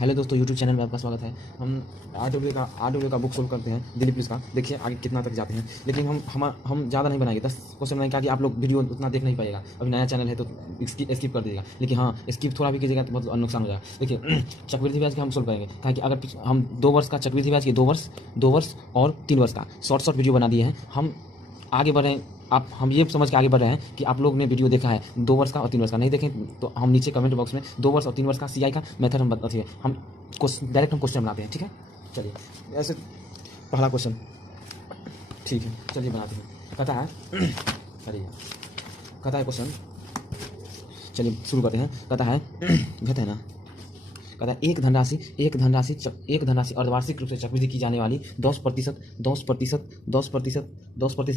Hello दोस्तों, YouTube channel में आपका स्वागत है। हम आर डब्ल्यू का बुक सोल्व करते हैं दिलीप पुलिस का। देखिए आगे कितना तक जाते हैं, लेकिन हम ज़्यादा नहीं बनाएंगे। 10 क्वेश्चन बनाएंगे, क्या कि आप लोग वीडियो उतना देख नहीं पाएगा। अभी नया चैनल है तो स्किप कर दीजिएगा, लेकिन हाँ स्किप थोड़ा भी कीजिएगा तो बहुत नुकसान हो जाएगा। देखिए चक्रवृद्धि ब्याज के हम सोल्व करेंगे, क्या कि अगर हम 2 वर्ष का चक्रवृद्धि ब्याज के 2 वर्ष और 3 वर्ष का शॉर्ट वीडियो बना दिए हैं। हम आगे बढ़ रहे हैं, हम ये समझ के आगे बढ़ रहे हैं कि आप लोग ने वीडियो देखा है 2 वर्ष का और 3 वर्ष का। नहीं देखें तो हम नीचे कमेंट बॉक्स में 2 वर्ष और 3 वर्ष का सीआई का मेथड हम बताते हैं। हम डायरेक्ट हम क्वेश्चन बनाते हैं, ठीक है। चलिए ऐसे पहला क्वेश्चन, ठीक है चलिए बनाते हैं। कहता है अरे कहता है क्वेश्चन, चलिए शुरू करते हैं। कहता है कहते हैं ना, कहता है एक धनराशि अर्धवार्षिक रूप से चक्रवृद्धि की जाने वाली 10%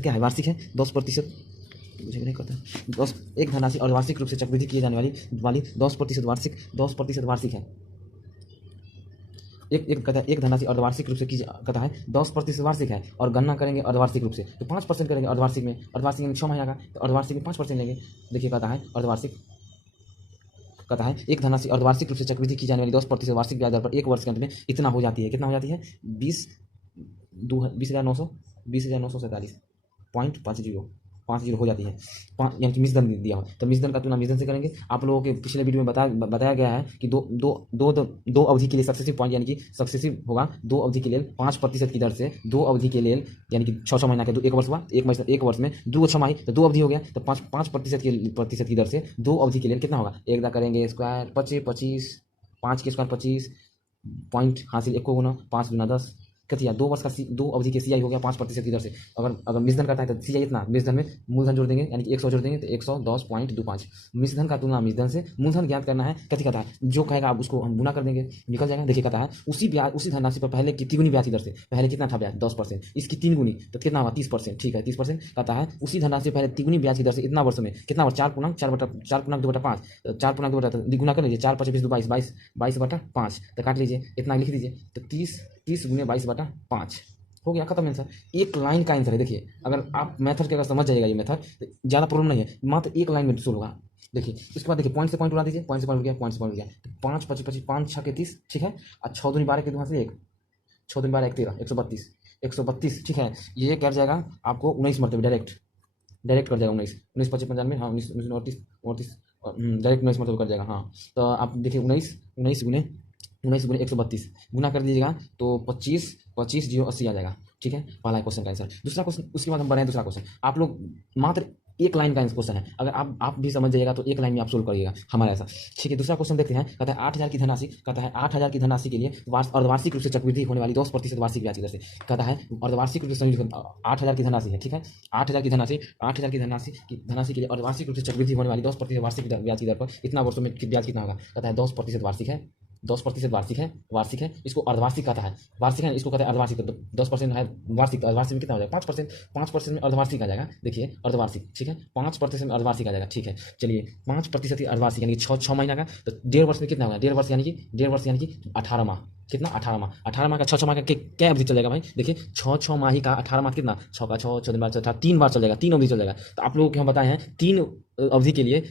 क्या है, वार्षिक है। 10% मुझे नहीं पता। एक धनराशि अर्धवार्षिक रूप से चक्रवृद्धि की जाने वाली 10% वार्षिक है। कहता है एक धनराशि अर्धवार्षिक रूप से कहता है 10% वार्षिक है और गणना करेंगे अर्धवार्षिक रूप से तो 5% करेंगे। अर्धवार्षिक में 6 महीना का, तो अर्धवार्षिक में 5% लेंगे। देखिए कहता है एक धनराशि अर्धवार्षिक रूप से चक्रवृद्धि की जाने वाली 10% वार्षिक ब्याज दर पर 1 वर्ष के अंत में इतना हो जाती है। कितना हो जाती है? 20,947.50 हो जाती है। यानी कि मिश्रण दिया हो तो मिश्रण का तुलना मिश्रण से करेंगे। आप लोगों के पिछले वीडियो में बताया गया है कि दो अवधि के लिए सक्सेसिव पॉइंट, यानी कि सक्सेसिव होगा 2 अवधि के लिए 5% की दर से 2 अवधि के लिए, यानी कि 6 महीना के 1 वर्ष हुआ, 1 वर्ष में 2 छमाही तो 2 अवधि हो गया। तो 5% की दर से 2 अवधि के लिए कितना होगा? एक दा करेंगे स्क्वायर 25 5 के स्क्वायर 25 पॉइंट हासिल 1 को गुना 5 गुना 10 कितना? 2 वर्ष का 2 अवधि के सीआई हो गया 5% की दर से। अगर मिश्रण करता है तो सीआई इतना, मिश्रण में मूलधन जोड़ देंगे, यानी कि 100 जोड़ देंगे तो 110.25। मिश्रण का तुलना मिश्रण से, मूलधन ज्ञात करना है। कथी कहता है? जो कहेगा आप उसको हम गुना कर देंगे, निकल जाएगा। देखिए कहता है उसी धनराशि पर पहले की 3 गुनी ब्याज की दर से, पहले कितना था ब्याज? 10%, इसकी 3 गुनी तो कितना हुआ? 30%, ठीक है 30%। कहता है उसी धनराशि पहले 3 गुनी ब्याज की दर से इतना वर्ष में कितना वर्ष? 4.4/2/5, 4/2 गुना कर लीजिए, 4 5 22 22/5 तो काट लीजिए, इतना लिख दीजिए तो 30 गुने 22/5 हो गया, खत्म आंसर। एक लाइन का आंसर है। देखिए अगर आप मेथड के अगर समझ जाइएगा ये मेथड तो ज़्यादा प्रॉब्लम नहीं है, मात्र एक लाइन में सोल्व होगा। देखिए इसके बाद देखिए पॉइंट से पॉइंट उड़ा दीजिए, पॉइंट से पॉइंट गया, पॉइंट से पॉइंट गया तो 5 25 25 5 6 के 30, ठीक है। और 6 दूनी 12 के 2 से 1, 6 दूनी 12 1 13 132, ठीक है। ये कर जाएगा आपको 19 मरतबे डायरेक्ट कर जाएगा। 19 19 25 95, हाँ 19 29 38 डायरेक्ट 19 मरतबे कर जाएगा। हाँ तो आप देखिए 19 गुने 132 गुना कर दीजिएगा तो 25 25 0 80 आ जाएगा, ठीक है। पहला क्वेश्चन का आंसर। दूसरा क्वेश्चन, उसके बाद हम बढ़े हैं दूसरा क्वेश्चन। आप लोग मात्र एक लाइन का क्वेश्चन है, अगर आप भी समझ जाइएगा तो एक लाइन में आप सोल्व करिएगा हमारे ऐसा, ठीक है। दूसरा क्वेश्चन देखते हैं। कहता है 8,000 की धनराशि, कहता है 8,000 की धनराशि के लिए अर्धवार्षिक रूप से चक्रवृद्धि होने वाली 10% वार्षिक ब्याज की दर से। कहता है अर्धवार्षिक रूप से 8,000 की धनराशि है, ठीक है। 8,000 की धनराशि के लिए अर्धवार्षिक रूप से चक्रवृद्धि होने वाली 10% वार्षिक ब्याज की दर पर इतना वर्षों में ब्याज कितना होगा? कहता है 10% वार्षिक है, 10% वार्षिक है। इसको अर्धवार्षिक कहता है, वार्षिक है इसको कहता है अर्धवार्षिक। तो 10% है वार्षिक, तो अर्धवार्षिक में कितना हो जाएगा? 5% में अर्धवार्षिक आ जाएगा। देखिए अर्धवार्षिक, ठीक है, 5% में अर्धवार्षिक आ जाएगा, ठीक है। चलिए 5% की अर्धवार्षिक यानी कि 6 महीना का, तो 1.5 वर्ष में कितना होगा? 1.5 वर्ष यानी कि 18 माह। कितना? 18 माह। 18 माह का 6 माह का क्या अवधि चलेगा भाई? देखिए 6 माही का 18 माह कितना? 6 का 6 दिन बाद 3 बार चल जाएगा, 3 अवधि चल जाएगा। तो आप लोगों को हम बताए हैं 3 अवधि के लिए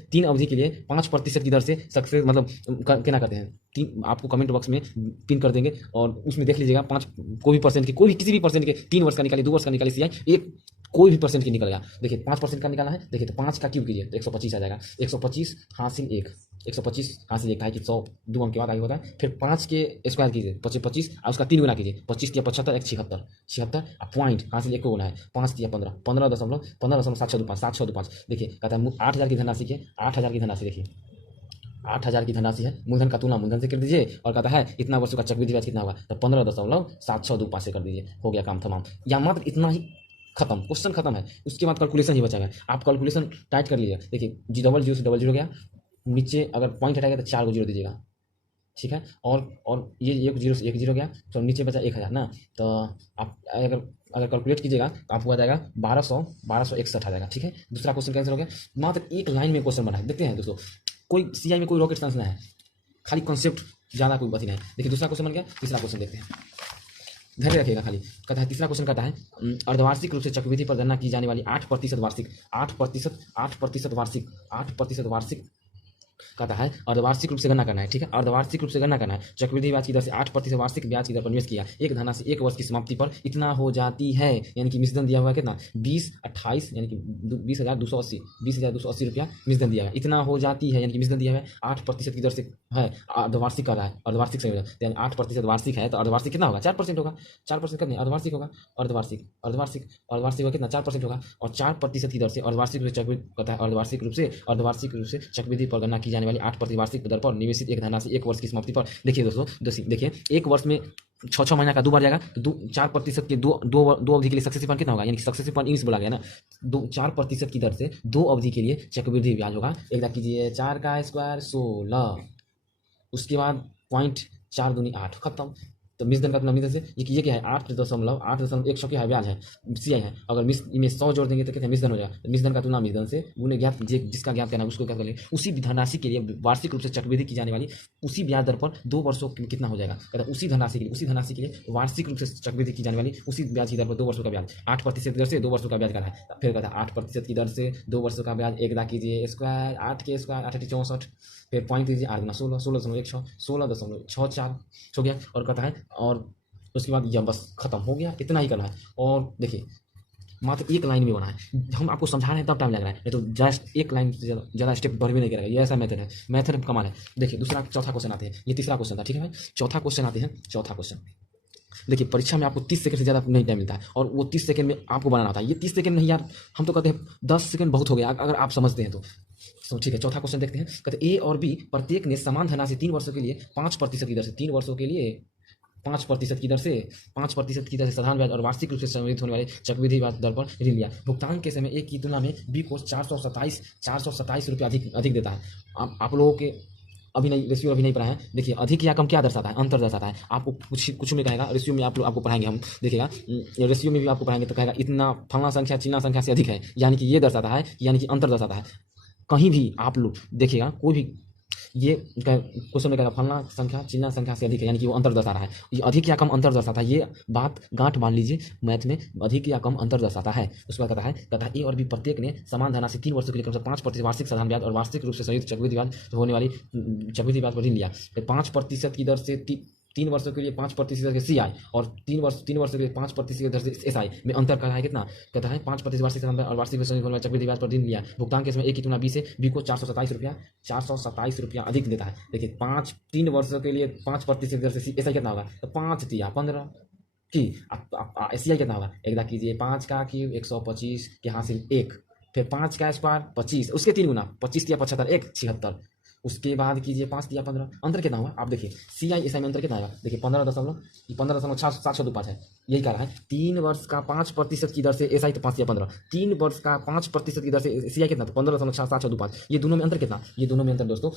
5% की दर से सक्सेस मतलब क्या कहते हैं, 3 आपको कमेंट बॉक्स में पिन कर देंगे और उसमें देख लीजिएगा 5 कोई भी किसी भी परसेंट के 3 वर्ष का निकालिए, 2 वर्ष का निकालिए सीआई, एक कोई भी परसेंट की निकलेगा। देखिए 5% का निकालना है। देखिए तो 5 का क्यूब कीजिए तो 125 आ जाएगा। 125 हासिल 1, 125 हासिल 1 है कि 100 2 अंक के बाद आगे होता है। फिर 5 के स्क्वायर कीजिए 25 और उसका 3 गुना कीजिए, 25 या 75 1 76 पॉइंट हासिल 1 को गुना है, 5 या 15 15.725 देखिए कहता है 8,000 की धनराशि के 8,000 की धनराशि, देखिए 8,000 की धनराशि है। मूलधन का तुलना मूलधन से कर दीजिए और कहता है इतना वर्षों का चक्रवृद्धि ब्याज कितना होगा? तो 15.725 से कर दीजिए, हो गया काम तमाम। या मात्र इतना ही, खत्म, क्वेश्चन खत्म है। उसके बाद कैलकुलेशन ही बचा है, आप कैलकुलेशन टाइट कर लीजिए। देखिए जी00 से 00 गया, नीचे अगर पॉइंट हटाएगा तो 4 को 0 दीजिएगा, ठीक है। और ये 1 0 से 1 0 गया तो नीचे बचा 1,000 ना, तो आप अगर कैलकुलेट कीजिएगा तो आपको आ जाएगा 1261 आ जाएगा, ठीक है। दूसरा क्वेश्चन कैंसिल हो गया। मात्र एक लाइन में क्वेश्चन बना है। देखते हैं दोस्तों, कोई सीआई में कोई रॉकेट साइंस नहीं है, खाली कॉन्सेप्ट, ज़्यादा कोई बात नहीं है। देखिए दूसरा क्वेश्चन बन गया। तीसरा क्वेश्चन देखते हैं, धैर्य रखिएगा खाली। कहता है तीसरा क्वेश्चन कहता है अर्धवार्षिक रूप से चक्रवृद्धि पर गणना की जाने वाली 8% वार्षिक कहता है अर्धवार्षिक रूप से गणना करना है, ठीक है, अर्धवार्षिक रूप से गणना करना है। चक्रवृद्धि ब्याज की दर से 8% वार्षिक ब्याज की दर पर निवेश किया, एक धनराशि एक वर्ष की समाप्ति पर इतना हो जाती है, यानी कि मिश्रण दिया हुआ है कितना 20/28 यानी कि 20,280 रुपया मिश्रण दिया है, इतना हो जाती है यानी कि मिश्रण दिया हुआ है 8% की दर से है, अर्धवार्षिक कर रहा है, अर्धवार्षिक से 8% वार्षिक है तो अर्धवार्षिक कितना होगा 4% होगा, 4% कितना अर्धवार्षिक होगा, अर्धवार्षिक अर्धवार्षिक अर्धवार्षिक होगा कितना 4% होगा, और 4% की दर से अर्धवार्षिक रूप से चक्रवृद्धि कहता है अर्धवार्षिक रूप से चक्रवृद्धि पर गणना की जाने वाली 8% वार्षिक दर पर निवेशित एक धनराशि एक वर्ष की समाप्ति पर। देखिए दोस्तों देखिए एक वर्ष में 6 महीना का 2 बार जाएगा तो 4% के दो अवधि के लिए सक्सेसिव फंड कितना होगा, यानी कि सक्सेसिव फंड इंग्लिश बोला गया ना, 4% की दर से 2 अवधि के लिए चक्रवृद्धि ब्याज होगा। एक बार कीजिए 4 का स्क्वायर 16, उसके बाद 0.4 दूनी 8 खत्म। तो मिश्रण का तुलना मिश्रण से ये क्या है 8.100 क्या है ब्याज है सीआई है, अगर में 100 जोड़ देंगे तो कितना मिश्रण हो जाएगा, तो मिश्रण का तुलना मिश्रण से गुणे ज्ञात जिसका ज्ञात करना है उसको क्या कर लेंगे, उसी धनराशि के लिए वार्षिक रूप से चक्रवृद्धि की जाने वाली उसी ब्याज दर पर 2 वर्षों में कितना हो जाएगा, कहता उसी धनराशि के लिए वार्षिक रूप से चक्रवृद्धि की जाने वाली उसी ब्याज की दर पर 2 वर्षों का ब्याज 8% की दर से 2 वर्षों का ब्याज करा है। फिर कहता है 8% की दर से 2 वर्षों का ब्याज एक कीजिए स्क्वायर 8 के स्क्वायर 8 64, फिर पॉइंट दीजिए 8 गुना 16 16.16 16.64 हो गया, और कहता है और उसके बाद यह बस खत्म हो गया, इतना ही करना है। और देखिए मात्र एक लाइन में बना है, हम आपको समझा रहे हैं तब टाइम लग रहा है, नहीं तो जस्ट एक लाइन से ज़्यादा स्टेप बढ़ भी नहीं करेगा, ये ऐसा मेथड है, मेथड कमाल है। देखिए चौथा क्वेश्चन आते हैं, ये तीसरा क्वेश्चन था, ठीक है भाई, चौथा क्वेश्चन आते हैं। चौथा क्वेश्चन देखिए परीक्षा में आपको 30 सेकंड से ज़्यादा नहीं टाइम मिलता है, और वो 30 सेकंड में आपको बनाना होता है। ये 30 सेकंड नहीं यार, हम तो कहते हैं 10 सेकंड बहुत हो गया अगर आप समझते हैं तो ठीक है। चौथा क्वेश्चन देखते हैं, कहते ए और बी प्रत्येक ने समान धनराशि 3 वर्षों के लिए 5% की दर से 3 वर्षों के लिए 5% की दर से साधारण ब्याज और वार्षिक रूप से संवर्धित होने वाले चक्रवृद्धि ब्याज दर पर ऋण लिया। भुगतान के समय एक की तुलना में बी को 427 रुपये अधिक देता है। आप लोगों के अभी नहीं पढ़ा है, देखिए अधिक या कम क्या दर्शाता है, अंतर दर्शाता है। आपको कुछ में कहेगा रेशियो में आपको पढ़ाएंगे हम, देखिएगा रेशियो में भी आपको पढ़ाएंगे तो कहेगा इतना फलना संख्या चिल्ना संख्या से अधिक है, यानी कि ये दर्शाता है, यानी कि अंतर दर्शाता है। कहीं भी आप लोग देखिएगा कोई भी ये क्वेश्चन में कहेगा फलना संख्या चिल्ना संख्या से अधिक है, यानी कि वो अंतर दर्शा रहा है, ये अधिक या कम अंतर दर्शाता है। ये बात गांठ बांध लीजिए, मैथ में अधिक या कम अंतर दर्शाता है। उसके बाद कहता है ए और बी प्रत्येक ने समान धनराशि 3 वर्षों के लिए कम से 5% वार्षिक साधारण ब्याज और वार्षिक रूप से संयुक्त चक्रवृद्धि ब्याज होने वाली चक्रवृद्धि ब्याज पर ऋण लिया। 5% की दर से 3 वर्षों के लिए 5% सी आई और 3 वर्षों के लिए 5% दर से एस आई में अंतर करना है कितना, कहता है 5% वार्षिक और वार्षिक चक्रवृद्धि ब्याज पर ऋण लिया। भुगतान के समय एक की तुलना बी को 427 रुपया अधिक देता है। देखिए 3 वर्षों के लिए 5% दर से एस आई कितना होगा, तो 5 तिया 15 की एस आई कितना होगा, एक कीजिए 5 का क्यूब 125 के हासिल 1, फिर 5 का स्क्वायर 25 उसके 3 गुना 25 या 75 1 76, उसके बाद कीजिए 5 या 15, अंतर कितना हुआ आप देखिए सी आई एस आई में अंतर कितना आएगा, देखिए 15.725 है, यही कह रहा है। 3 वर्ष का 5% की दर से एस आई तो 5 या 15, 3 वर्ष का 5% की दर से सी आई कितना, तो 15.725, ये दोनों में अंतर कितना, ये दोनों में अंतर दोस्तों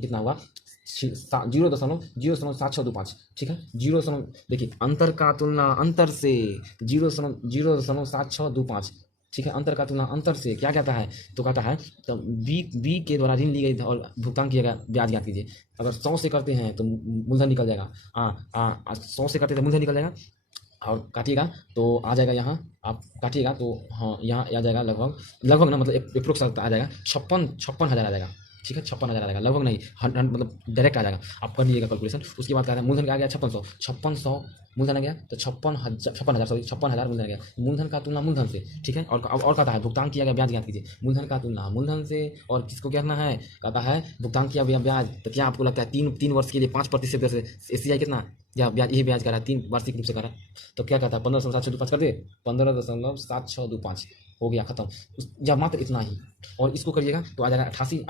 कितना हुआ 0.0725, ठीक है। देखिए अंतर का तुलना अंतर से 0.0725, ठीक है। अंतर का तुलना अंतर से क्या कहता है, तो कहता है तो बी के द्वारा ऋण ली गई और भुगतान किया गया ब्याज ज्ञात कीजिए। अगर 100 से करते हैं तो मूलधन निकल जाएगा, 100 से करते हैं तो मूलधन निकल जाएगा, और काटिएगा तो आ जाएगा यहाँ, आप काटिएगा तो हाँ यहाँ आ जाएगा लगभग ना, मतलब अप्रोक्स आ जाएगा 56,000 आ जाएगा, ठीक है। 56,000 आ जाएगा, लगभग नहीं मतलब डायरेक्ट आ जाएगा, आप कर लीजिएगा कैलकुलेशन। उसके बाद कहता है मूलधन आ गया 5600 मूलधन आ गया, तो 56,000 मूलधन आ गया। मूलधन का तुलना मूलधन से, ठीक है। और कहता है भुगतान किया गया ब्याज ज्ञात कीजिए। मूलधन का तुलना मूलधन से, और किसको कहना है, कहता है भुगतान किया गया ब्याज, तो क्या आपको लगता है 3 वर्ष के लिए 5% से एसीआई कितना या ब्याज, यही ब्याज करा 3 वार्षिक रूप से करा, तो क्या कहता है 15.725 कर दे, 15.725 हो गया खत्म, या मात्र इतना ही। और इसको करिएगा तो आ जाएगा 88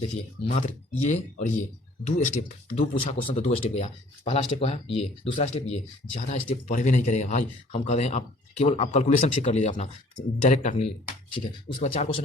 देखिए मात्र ये और ये 2 स्टेप, 2 पूछा क्वेश्चन तो 2 स्टेप गया। पहला स्टेप है ये, दूसरा स्टेप ये, ज़्यादा स्टेप पढ़ भी नहीं करेगा भाई, हम कह रहे हैं आप केवल आप कैलकुलेशन ठीक कर लीजिए अपना डायरेक्ट, ठीक है। उसके बाद 4 क्वेश्चन